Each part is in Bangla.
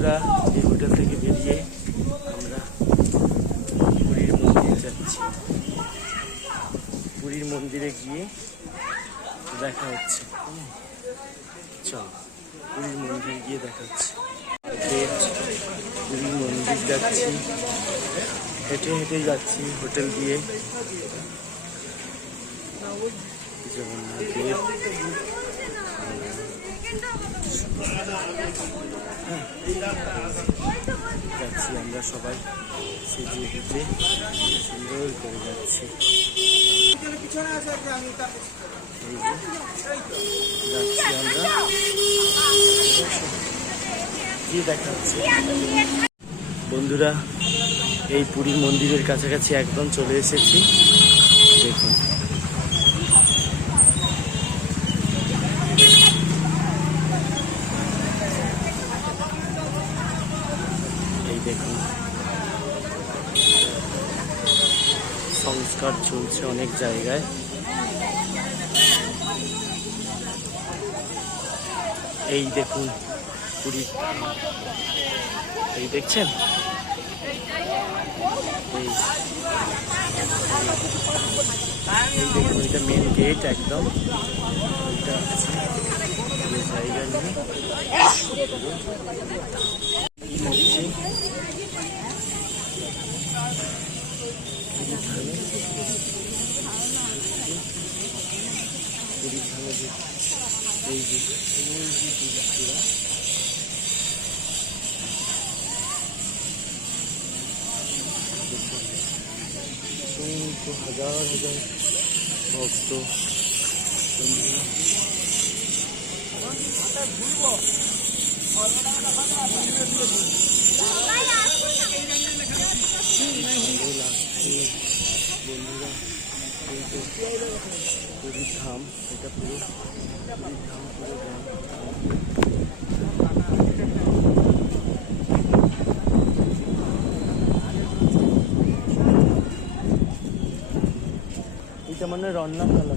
বন্ধুরা, এই হোটেল থেকে বেরিয়ে আমরা পুরীর মন্দিরে যাচ্ছি। পুরীর মন্দিরে গিয়ে দেখা হচ্ছে। চল পুরীর মন্দিরে গিয়ে দেখা হচ্ছে। পুরীর মন্দির যাচ্ছি, হেঁটে হেঁটে যাচ্ছি হোটেল দিয়ে। জগন্নাথের যাচ্ছি আমরা সবাই সেজে গুজে সুন্দর করে যাচ্ছি। যাচ্ছি আমরা গিয়ে দেখা হচ্ছে। বন্ধুরা, এই পুরীর মন্দিরের কাছাকাছি একদম চলে এসেছি। দেখুন দেখুন সংস্কার চলছে অনেক জায়গায়। এই দেখুন পুরী, এই দেখছেন, এই দেখুন এটা মেন গেট একদম। ওইটা আছে জায়গা নিয়ে এই যে হাজার হাজার ভক্ত। ভালো লাগছে বন্ধুরা। পুরীর ধাম, এটা পুরো পুরীর ধাম, পুরো ধাম। এটা মানে রন্ধনশালা,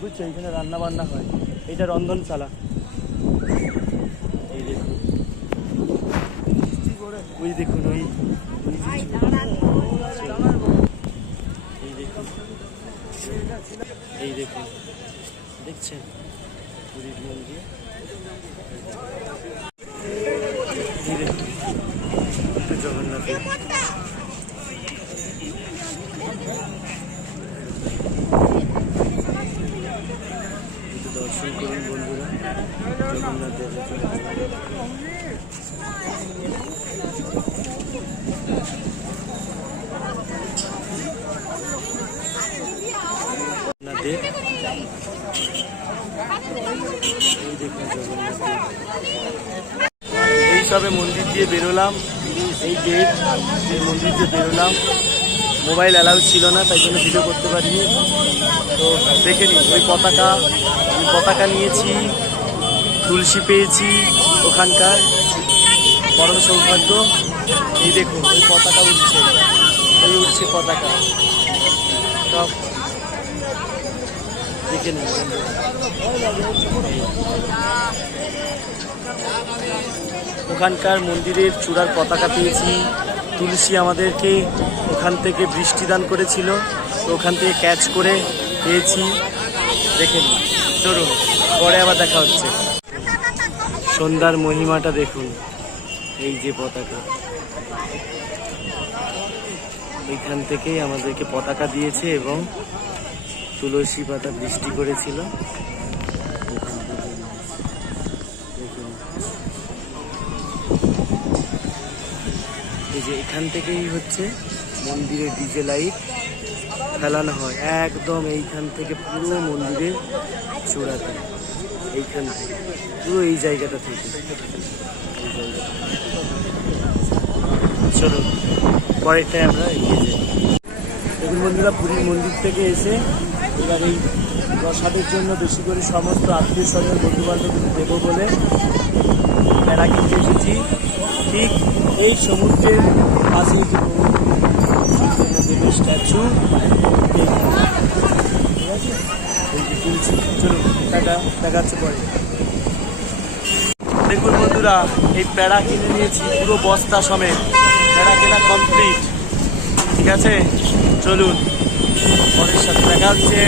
বুঝছো, এখানে রান্না বান্না হয়। এটা রন্ধনশালা। এই দেখুন, ওই দেখুন, ওই এই দেখুন, দেখছেন পুরীর মন্দির। এই দেখুন জগন্নাথের দর্শন করুন বন্ধুরা, জগন্নাথের। এই সবে মন্দির দিয়ে বেরোলাম, এই গেট মন্দির দিয়ে বেরোলাম। মোবাইল অ্যালাউ ছিল না, তাই জন্য ভিডিও করতে পারিনি। তো দেখে নিন, ওই পতাকা, আমি পতাকা নিয়েছি, তুলসী পেয়েছি ওখানকার, পরম সৌভাগ্য। এই দেখুন ওই পতাকা উঠছে, ওই উঠছে পতাকা, সব দেখে নিন। ওখানকার মন্দিরের চূড়ার পতাকা পেয়েছি। তুলসী আমাদেরকে ওখান থেকে বৃষ্টিদান করেছিল, তো ওখান থেকে ক্যাচ করে পেয়েছি। দেখে নিন, চলুন পরে আবার দেখা হচ্ছে। সন্ধ্যার মহিমাটা দেখুন, এই যে পতাকা, এইখান থেকেই আমাদেরকে পতাকা দিয়েছে এবং তুলসী পাতা বৃষ্টি করেছিল। এই যে এখান থেকেই হচ্ছে মন্দিরের ডিজে লাইট ফেলানো হয়, একদম এইখান থেকে পুরো মন্দিরের চূড়াতে, এইখান থেকে পুরো এই জায়গাটা থেকে। চলো পরেরটায় আমরা এগিয়ে যাই। দেখুন বন্ধুরা, পুরীর মন্দির থেকে এসে এবার এই প্রসাদের জন্য বেশি করে সমস্ত আত্মীয় স্বজন বন্ধু বান্ধব দেবো বলে প্যারা কিনতে এসেছি। ঠিক এই সমুদ্রের পাশে দেবের স্ট্যাচু, ঠিক আছে, এই যে তুলছি। চলো টাটা, দেখা যাচ্ছে পরে। দেখুন বন্ধুরা, এই প্যাড়া কিনে নিয়েছি পুরো বস্তা সমেত, প্যাড়া কেনা কমপ্লিট। ঠিক আছে, চলুন পরের সাথে দেখা হচ্ছে।